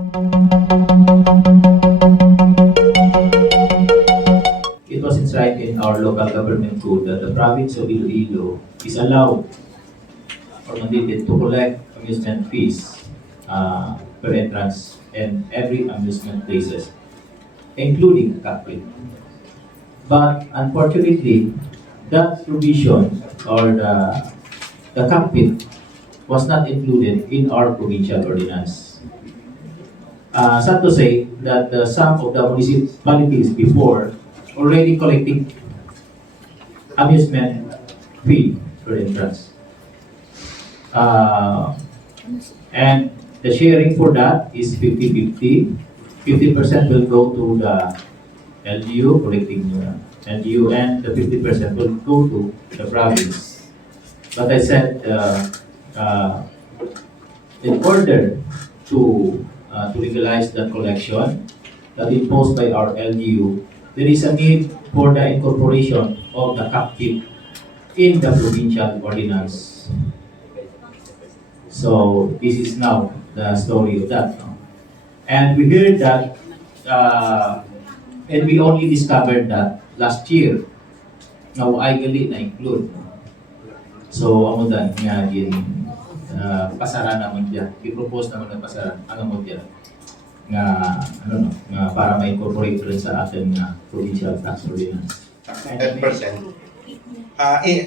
It was enshrined in our local government code that the province of Iloilo is allowed or mandated to collect amusement fees per entrance and every amusement places, including cockpit. But unfortunately, that provision or the cockpit was not included in our provincial ordinance. Sad to say that some of the municipalities before already collecting amusement fee per entrance. And the sharing for that is 50-50. 50% will go to the LGU, collecting LGU, and the 50% will go to the province. But I said, in order to legalize that collection that imposed by our LGU, there is a need for the incorporation of the captive in the provincial ordinance. So this is now the story of that. No? And we heard that, and we only discovered that last year. Now I gali na include. So amo dan nga gin pasaran naman diyan. I-propose naman ng pasaran ano mo diyan nga ano no nga para ma-incorporate rin sa ating provincial tax ordinance. 10%.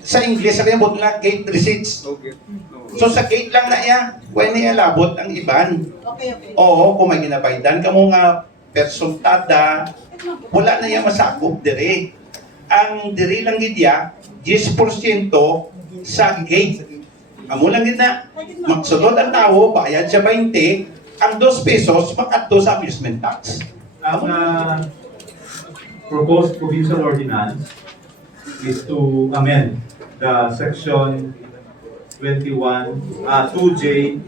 Sa English, sabi niya, na gate receipts. Okay. So sa gate lang na iya, when niya labot ang iban. Okay. Oo, kung may ginabaydan ka mo nga persontada, wala na iya masakop dire. Ang dire lang gidya, 10% sa gate. Amo lang gid na, magsulod ang tao, bayad siya 20, ang 2 pesos makadto sa amusement tax. Ang proposed provincial ordinance is to amend the section 2J.01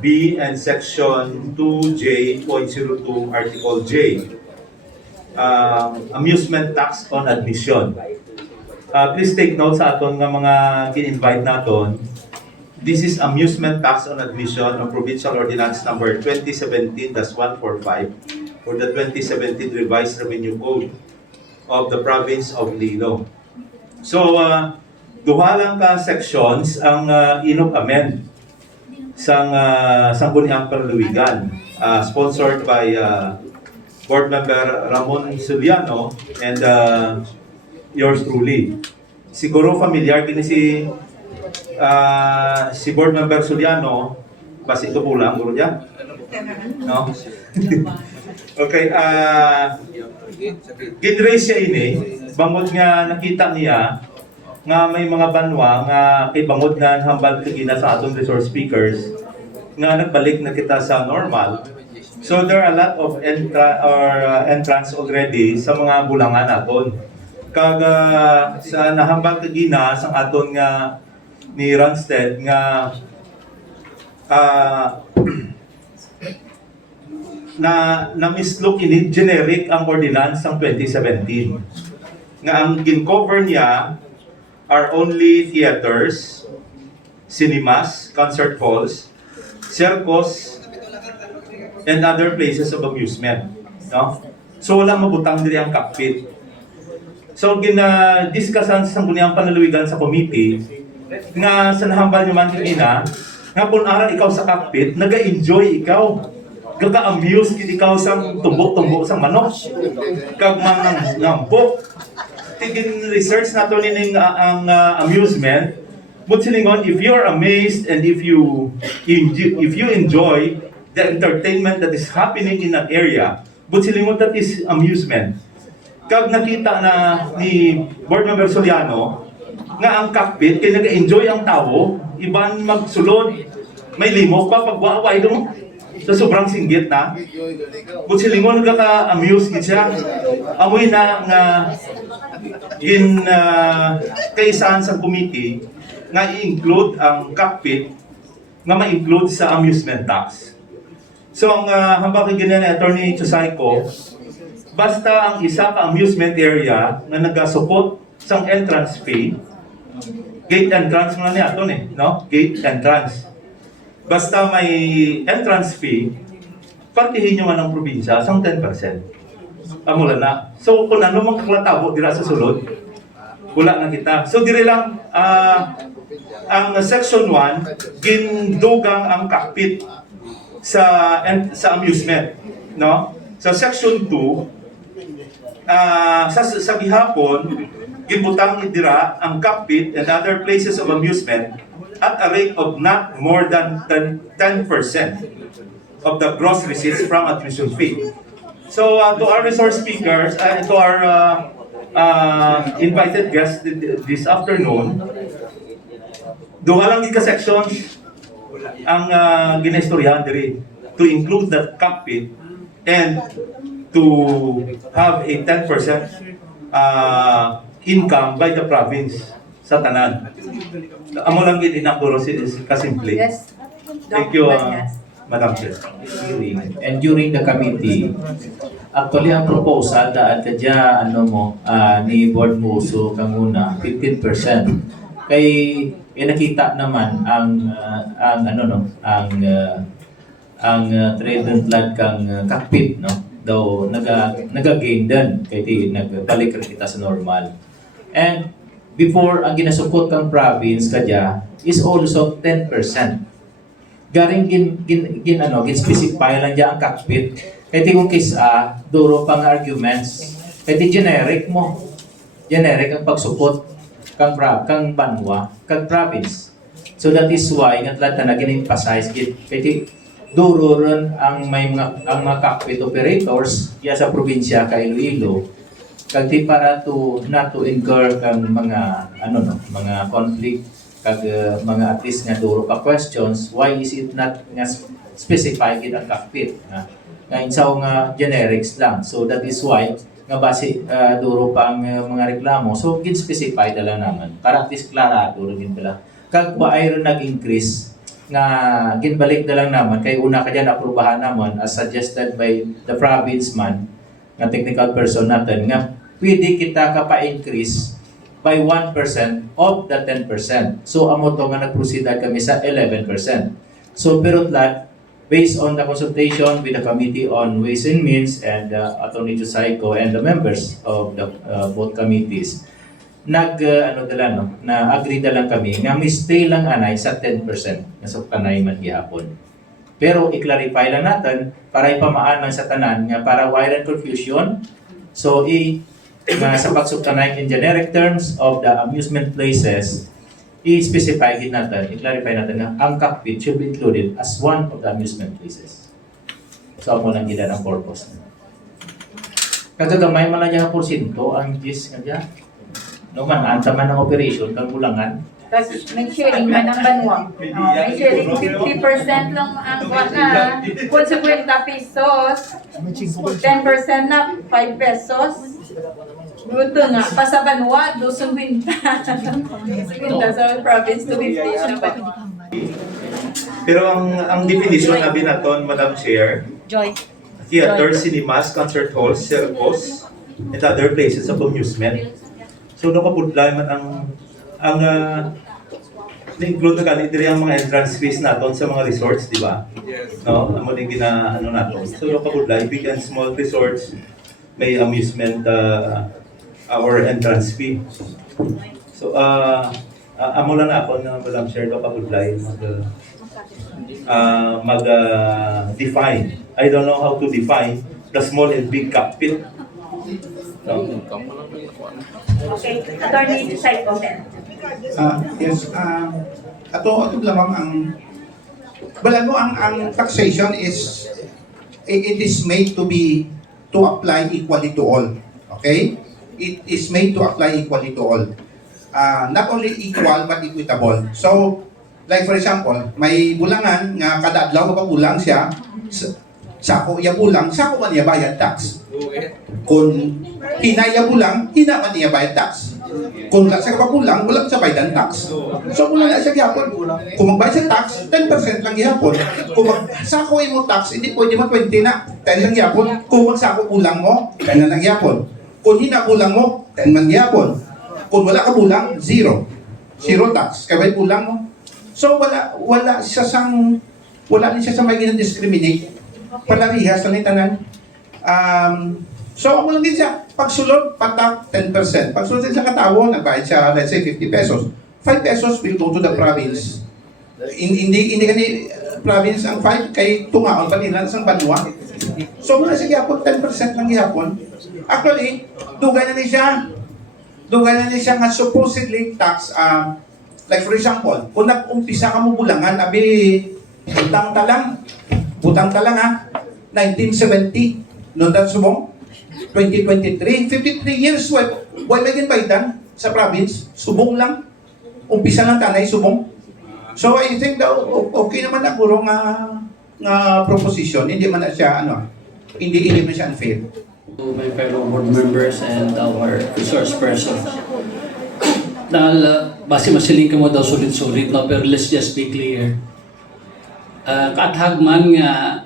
B and section 2J.02 article J, amusement tax on admission. Please take note sa aton nga mga kin-invite naton. This is amusement tax on admission of provincial ordinance number 2017-145 for the 2017 revised revenue code of the province of Iloilo. So, duha lang ka sections ang inok-amend sang Sangguniang Panlalawigan, sponsored by Board Member Ramon Suliano and yours truly. Siguro familiar din si Board Member Suliano, basta ito po lang, guro niya? No? Okay, ginraise siya ini, bangod nga nakita niya nga may mga banwa nga kay bangod nga hambal kagina sa atong resource speakers nga nagbalik na kita sa normal. So there are a lot of entrance already sa mga bulangan naton. Kag sa nahambal kagina sa aton nga ni Ronstadt nga na mislook ini generic ang ordinance ng 2017 nga ang gin-cover niya are only theaters, cinemas, concert halls, circus, and other places of amusement, no? So wala mabutang diri ang cockpit. So gina-discussan sa Sangguniang Panlalawigan sa committee nga sa nahambal nyo man kanina, nga kung aral ikaw sa cockpit, naga-enjoy ikaw. Gaga-amuse kid ikaw sa tumbok-tumbok sa manok. Kag man ngambok. Tigin research nato nining ang amusement. But silingon, if you are amazed and if you enjoy the entertainment that is happening in that area, but silingon that is amusement. Kag nakita na ni Board Member Soliano nga ang cockpit kay nag-enjoy ang tao, iban magsulod, may limok pa pagwaway dum sa sobrang singgit na. But silingon ka-amuse gid siya. Amoy na nga kaisahan sa committee nga i-include ang cockpit nga ma-include sa amusement tax. So ang hambak kay ni Attorney Chusayco, basta ang isa ka amusement area nga nagasupot sang entrance fee, gate entrance man niya aton no? Gate entrance. basta may entrance fee, partihin nyo nga ng probinsya sang 10%. Amula na. So kung ano mang kaklatabo dira sa sulod, wala na kita. So dire lang, ang section 1, gindugang ang cockpit sa amusement, no? Sa section 2, sa gihapon, gibutang idira ang cockpit and other places of amusement at a rate of not more than 10% of the gross receipts from admission fee. So to our resource speakers, to our invited guests this afternoon, duha lang di ka sections ang ginaistoryahan diri to include that cockpit and to have a 10% income by the province sa tanan. Amo lang gid inakuro kasimple. Yes. Thank you, Yes. Madam Chair. And during the committee, actually ang proposal daan kadya ni Board Muso kanguna 15%. Kay nakita naman ang trade and flood kang cockpit, no? Daw naga-gain din kay nagbalik kita sa normal. And before ang ginasukot kang province kadya is also 10%. Garing gin specify lang diya ang cockpit. Kaya kung kisa duro pang arguments, kaya generic mo. Generic ang pagsukot kang banwa, kang province. So that is why nga lahat na gin-emphasize kaya duro ron ang mga cockpit operators ya sa probinsya kay Iloilo. Kagti para not to incur kang mga mga conflict kag mga at least nga duro pa questions, why is it not nga specified in ang cockpit nga insaw nga generics lang. So that is why nga base duro pa ang mga reklamo, so gin specify na lang naman para at least klarado rin pala kag waay ron nag-increase nga ginbalik na lang naman kay una ka dyan aprubahan naman as suggested by the province man nga technical person natin nga pwede kita kapa-increase by 1% of the 10%. So amo to nga nag-proceed kami sa 11%. So pero that based on the consultation with the Committee on Ways and Means and Attorney Josaico and the members of the both committees, na-agree na lang kami nga stay lang anay sa 10% na sa tanay man gihapon. Pero i-clarify lang natin para ipamaan lang sa tanan nga para wire and confusion. So sa pagsubtanay in generic terms of the amusement places, i-specify din natin, i-clarify natin na ang cockpit should be included as one of the amusement places. So amo lang gila ng purpose. Kagagamay man lang niya porsyento ang GIS nga dyan. No man, anta man ang operation, kang bulangan. Tapos may sharing man ang banwa. May sharing 50% lang ang na. Kung 50 pesos, 10% na 5 pesos. Buto nga, pa sa banwa, 250. 50 sa province, 250 sa banwa. Pero ang definition na binaton, Madam Chair, Joy. theater, cinemas, concert halls, circus, and other places of amusement. So nakapudlay man ang na-include na kanit diri ang mga entrance fees naton sa mga resorts, di ba? Yes. No, amo din naton. So nakapudlay big and small resorts may amusement our entrance fee. So amo lang ako na Madam Chair nakapudlay define. I don't know how to define the small and big cockpit. No. Okay, Attorney Josaico then. Yes, ato lamang ang balago ang taxation is it is made to apply equally to all. Okay? It is made to apply equally to all. Not only equal but equitable. So, like for example, may bulangan nga kada adlaw mapabulang siya sako iya bulang, sako man iya bayad tax. Kung hinaya bulang, hina man iya bayad tax. Kung wala siya kapabulang, wala siya bayad tax. So wala na siya gihapon. Kung magbayad siya tax, 10% lang gihapon. Kung magsako mo tax, hindi pwede man 20 na, 10 lang gihapon. Kung magsako bulang mo, 10 na lang gihapon. Kung hina bulang mo, 10 man gihapon. Kung wala ka bulang, 0. 0 tax. Kaya bulang mo. So wala siya sang wala rin siya sa may discriminate. Palarihas na tanan. So, amo din siya, pagsulod, patak, 10%. Pagsulod din sa katawo, nagbayad siya, let's say, 50 pesos. 5 pesos will go to the province. Hindi kani province ang 5 kay tungaon pa nila sa Banwa. So, muna sige ako, 10% lang gihapon. Actually, dugay na ni siya nga supposedly tax, like for example, kung nag-umpisa ka mo bulangan, abi, butang ta lang ha, 1970, noon dahil subong, 2023, 53 years, why maging baydan sa province? Subong lang. Umpisa lang tanay, subong. So I think daw, okay naman na puro nga proposition, hindi man na siya, hindi man siya unfair. To my fellow board members and our resource persons. Dahil base masiling ka mo daw sulit-sulit, no? Pero let's just be clear. Kathagman nga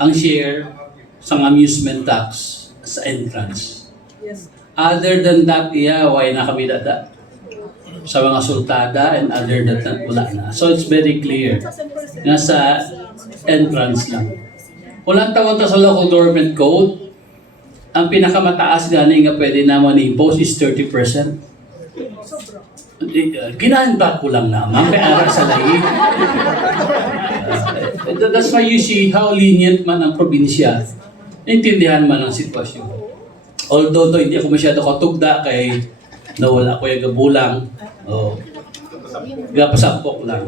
ang share sa amusement tax sa entrance. Other than that, why na kami dada? Sa mga sultada and other than that, wala na. So it's very clear. Nasa entrance lang. Walang tawag sa local government code. Ang pinakamataas gani nga pwede naman i-impose is 30%. Ginahanda ko lang naman, kaya ara sa lahi. That's why you see how lenient man ang probinsya. Intindihan man ang sitwasyon. Although hindi ako masyado katugda kay nawala ko yung gabulang. Gapasampok lang.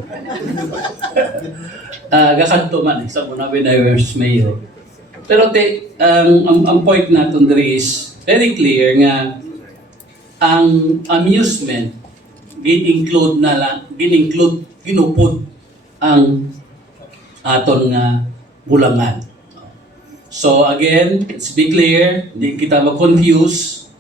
Gakanto man sa muna binayos mayor. Pero ang point natin diri is very clear nga ang amusement ginupod ang aton nga bulangan. So again, let's be clear, hindi kita ma-confuse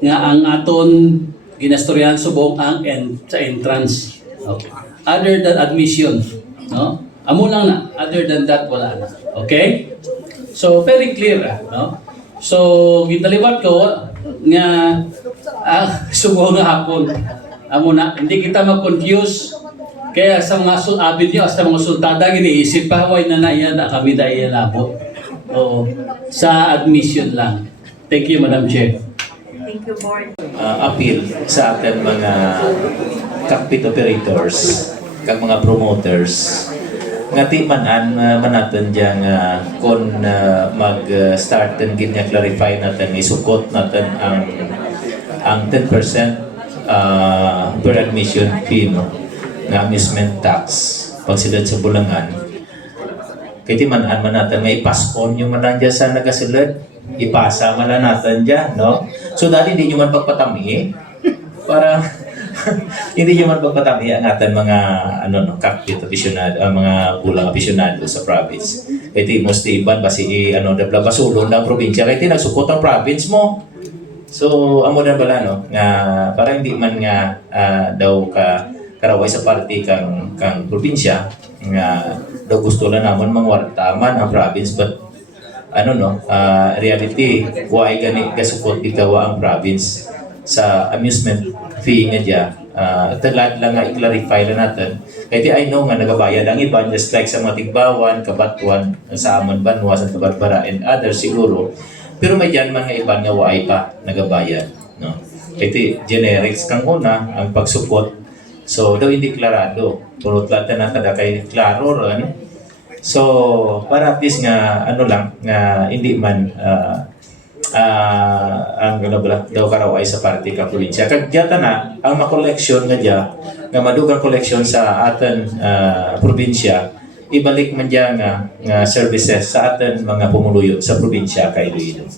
nga ang aton ginastoryahan subong ang sa entrance. Okay. Other than admission, no? Amo lang na, other than that wala na. Okay? So very clear, no? So gitaliwat ko nga subong nga hapon. Amo na, hindi kita ma-confuse. Kaya sa mga abid niyo, sa mga sultada, giniisip pa, why na naiya na kami dahil labot. Oo. Sa admission lang. Thank you, Madam Chair. Thank you, Board. Appeal sa ating mga cockpit operators, kag mga promoters, nga ti manaton dyan kung mag-start and clarify natin, isukot natin ang 10% per admission fee, no? Nga amusement tax pag sila sa bulangan. Kaya ti man natin nga ipas-on yung manan dyan sa nagasulod, ipasa man natin dyan, no? So dahil hindi nyo man pagpatami, para hindi nyo man pagpatami ang ating mga cockpit aficionado, mga bulang aficionado sa province. Kaya ti mostly iban basi basulon ng probinsya, kaya ti nagsukot ang province mo. So amo na bala, no, nga para hindi man nga daw karaway sa party kang probinsya nga daw gusto lang namon mangwartaman ang province, but reality why gani gasukot bitawa ang province sa amusement fee nga diya. Talad lang nga i-clarify lang natin. Kaya I know nga nagabayad ang iban, just like sa mga Tigbawan, Kabatuan, sa Amon, Banwa, Santa Barbara, and others siguro. Pero may dyan man nga iban nga waay pa nagabayad, no? Kaya generics kang una ang pagsupot. So daw hindi klarado. Purot lahat na kada kay klaro ron. So para at least nga nga hindi man ang daw karaway sa party ka probinsya. Kag diyata na ang makoleksyon nga diya, nga madugang koleksyon sa aton probinsya, ibalik man diya nga services sa aton mga pumuluyo sa probinsya kay Iloilo.